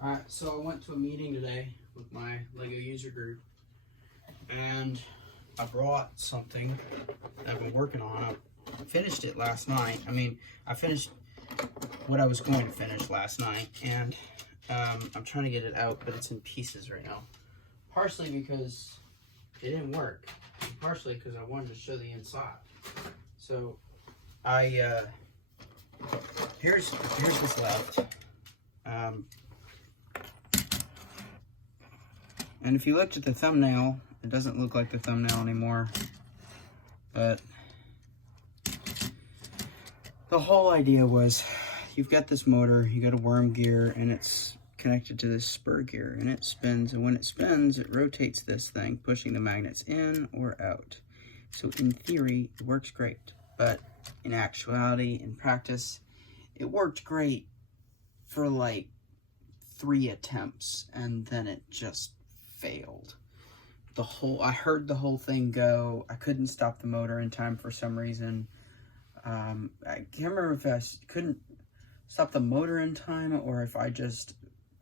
Alright, so I went to a meeting today with my LEGO user group, and I brought something that I've been working on. I finished it last night. I finished what I was going to finish last night, and I'm trying to get it out, but it's in pieces right now. Partially because it didn't work, and partially because I wanted to show the inside. So, here's what's left. And if you looked at the thumbnail, it doesn't look like the thumbnail anymore, but the whole idea was you've got this motor, you got a worm gear, and it's connected to this spur gear, and it spins, and when it spins, it rotates this thing, pushing the magnets in or out. So in theory, it works great, but in actuality, in practice, it worked great for like 3 attempts, and then it just failed. I heard the whole thing go. I couldn't stop the motor in time for some reason. I can't remember if I couldn't stop the motor in time or if I just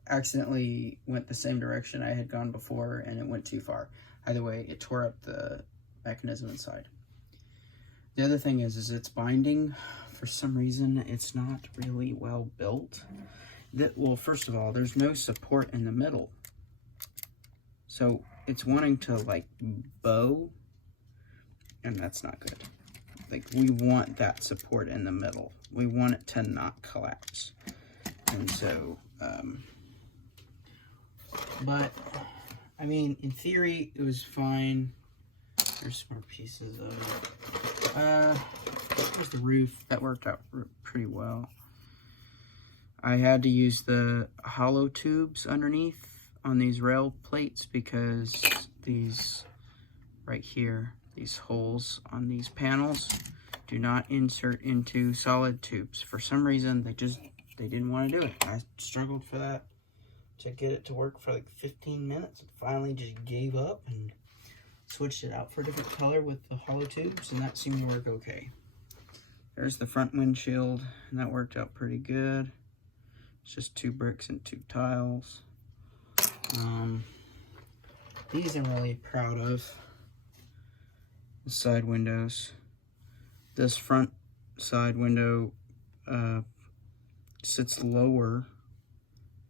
accidentally went the same direction I had gone before and it went too far. Either way, it tore up the mechanism inside. The other thing is its binding. For some reason, it's not really well built. Well, first of all, there's no support in the middle. So it's wanting to like bow, and that's not good. Like, we want that support in the middle. We want it to not collapse. And so, but, I mean, in theory, it was fine. There's some more pieces of it. Here's the roof. That worked out pretty well. I had to use the hollow tubes underneath on these rail plates because these right here, these holes on these panels do not insert into solid tubes. For some reason, they didn't want to do it. I struggled for that to get it to work for like 15 minutes and finally just gave up and switched it out for a different color with the hollow tubes, and that seemed to work okay. There's the front windshield, and that worked out pretty good. It's just 2 bricks and 2 tiles. These I'm really proud of. The side windows. This front side window sits lower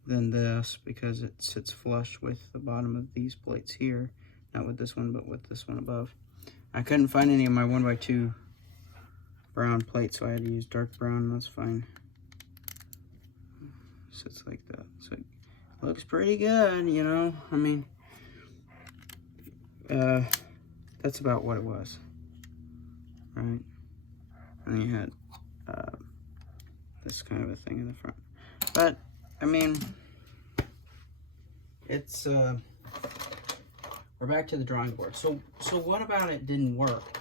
than this because it sits flush with the bottom of these plates here. Not with this one, but with this one above. I couldn't find any of my 1x2 brown plates, so I had to use dark brown, and that's fine. Sits like that. So it looks pretty good, you know? I mean, that's about what it was, right? And you had this kind of a thing in the front. But, I mean, it's, we're back to the drawing board. So what about it didn't work?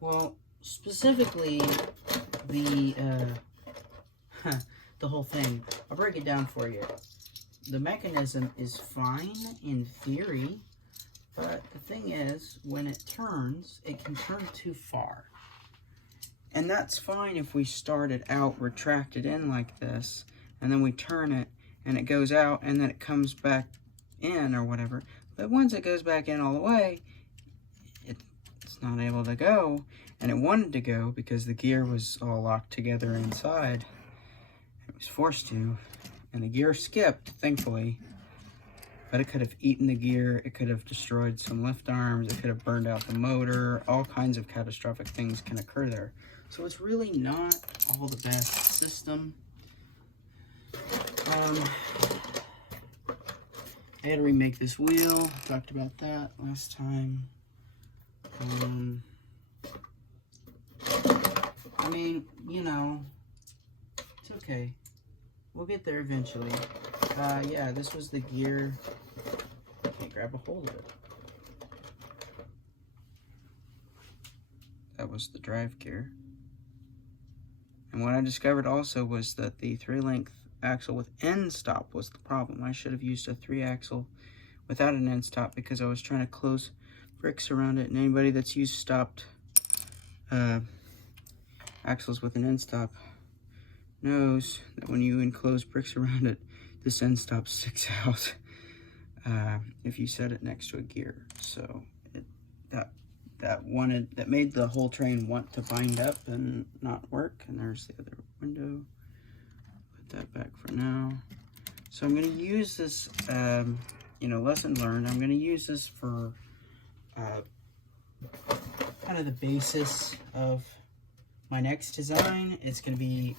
Well, specifically, the whole thing. I'll break it down for you. The mechanism is fine in theory, but the thing is, when it turns, it can turn too far. And that's fine if we start it out retracted in like this, and then we turn it, and it goes out, and then it comes back in or whatever. But once it goes back in all the way, it's not able to go, and it wanted to go because the gear was all locked together inside. It was forced to, and the gear skipped, thankfully, but it could have eaten the gear, it could have destroyed some lift arms, it could have burned out the motor. All kinds of catastrophic things can occur there. So it's really not all the best system. I had to remake this wheel, talked about that last time. I mean, you know, it's okay. We'll get there eventually. Yeah, this was the gear. I can't grab a hold of it. That was the drive gear. And what I discovered also was that the 3-length axle with end stop was the problem. I should have used a 3-axle without an end stop because I was trying to close bricks around it. And anybody that's used stopped axles with an end stop knows that when you enclose bricks around it, this end stop sticks out if you set it next to a gear. So that made the whole train want to bind up and not work. And there's the other window. Put that back for now. So I'm going to use this, lesson learned. I'm going to use this for kind of the basis of my next design. It's going to be,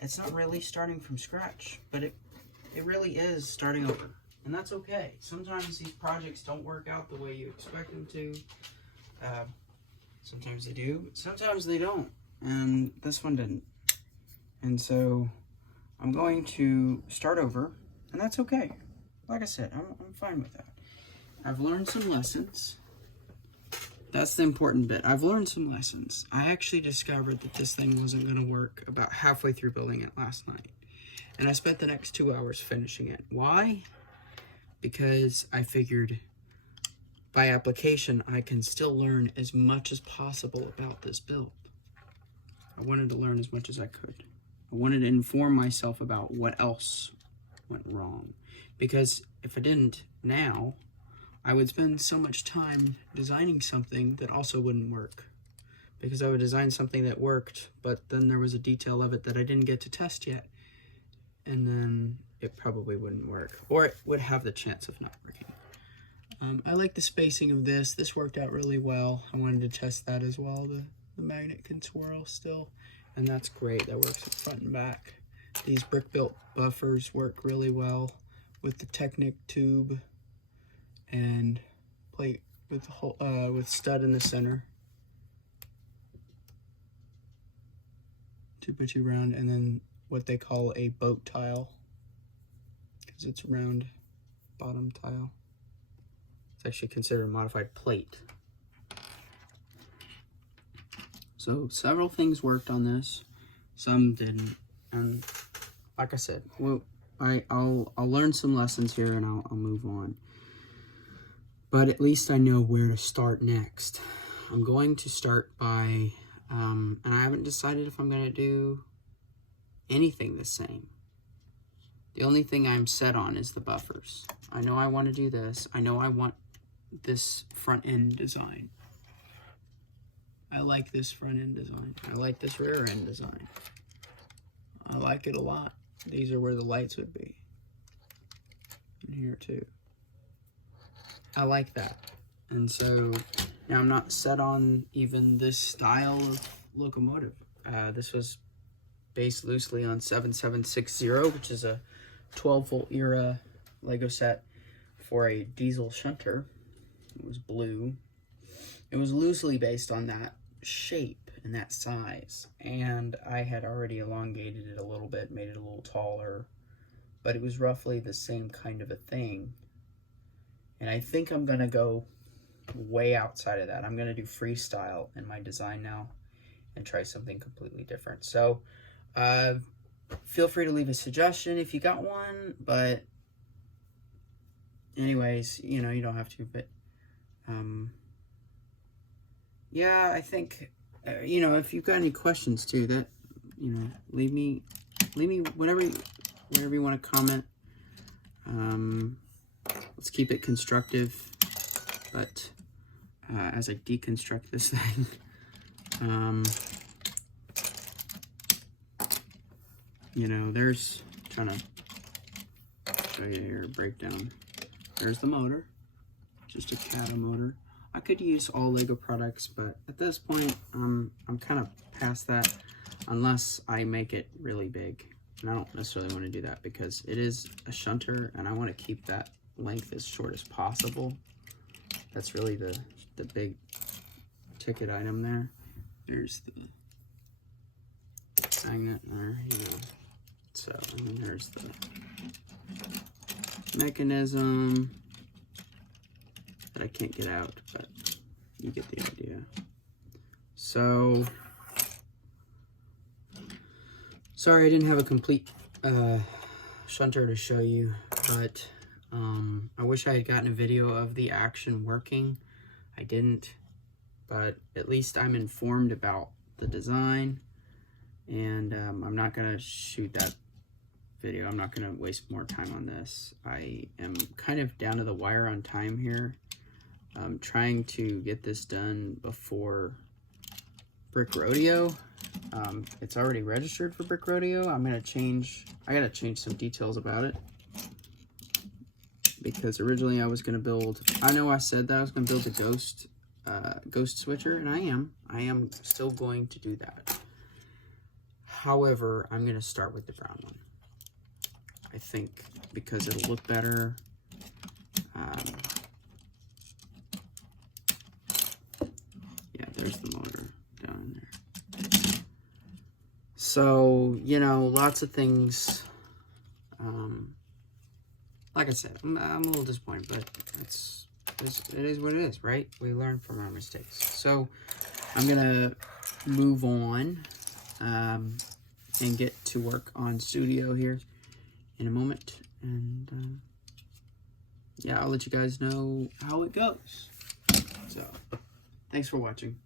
it's not really starting from scratch, but it really is starting over. And that's okay. Sometimes these projects don't work out the way you expect them to. Sometimes they do, sometimes they don't. And this one didn't. And so I'm going to start over, and that's okay. Like I said, I'm fine with that. I've learned some lessons. That's the important bit. I've learned some lessons. I actually discovered that this thing wasn't going to work about halfway through building it last night. And I spent the next 2 hours finishing it. Why? Because I figured by application, I can still learn as much as possible about this build. I wanted to learn as much as I could. I wanted to inform myself about what else went wrong. Because if I didn't now, I would spend so much time designing something that also wouldn't work. Because I would design something that worked, but then there was a detail of it that I didn't get to test yet. And then it probably wouldn't work. Or it would have the chance of not working. I like the spacing of this. This worked out really well. I wanted to test that as well. The magnet can swirl still. And that's great. That works front and back. These brick-built buffers work really well with the Technic tube and plate with the whole with stud in the center to put you around, and then what they call a boat tile because it's a round bottom tile. It's actually considered a modified plate. So several things worked on this, some didn't, and like I said, I'll learn some lessons here and I'll move on. But at least I know where to start next. I'm going to start by, and I haven't decided if I'm going to do anything the same. The only thing I'm set on is the buffers. I know I want to do this. I know I want this front end design. I like this front end design. I like this rear end design. I like it a lot. These are where the lights would be. And here too. I like that. And so now I'm not set on even this style of locomotive. This was based loosely on 7760, which is a 12-volt era Lego set for a diesel shunter. It was blue. It was loosely based on that shape and that size, and I had already elongated it a little bit, made it a little taller, but it was roughly the same kind of a thing. And I think I'm gonna go way outside of that. I'm gonna do freestyle in my design now and try something completely different. So feel free to leave a suggestion if you got one, but anyways, you don't have to, but yeah, I think, if you've got any questions too, that, leave me whatever you want to comment. Let's keep it constructive, but as I deconstruct this thing, there's, trying to show you here, breakdown. There's the motor, just a Cata motor. I could use all Lego products, but at this point, I'm kind of past that, unless I make it really big. And I don't necessarily want to do that because it is a shunter, and I want to keep that length as short as possible. That's really the big ticket item there. There's the magnet there, So, and then there's the mechanism that I can't get out, but you get the idea. So, sorry I didn't have a complete shunter to show you, but I wish I had gotten a video of the action working. I didn't, but at least I'm informed about the design, and I'm not gonna shoot that video. I'm not going to waste more time on this. I am kind of down to the wire on time here. I'm trying to get this done before Brick Rodeo. It's already registered for Brick Rodeo. I gotta change some details about it, because originally I was gonna build, I know I said that I was gonna build a ghost switcher, and I am still going to do that. However, I'm gonna start with the brown one. I think because it'll look better. Yeah, there's the motor down in there. So, you know, lots of things. Like I said, I'm a little disappointed, but it is what it is, right? We learn from our mistakes. So I'm gonna move on and get to work on Studio here in a moment, and yeah, I'll let you guys know how it goes. So thanks for watching.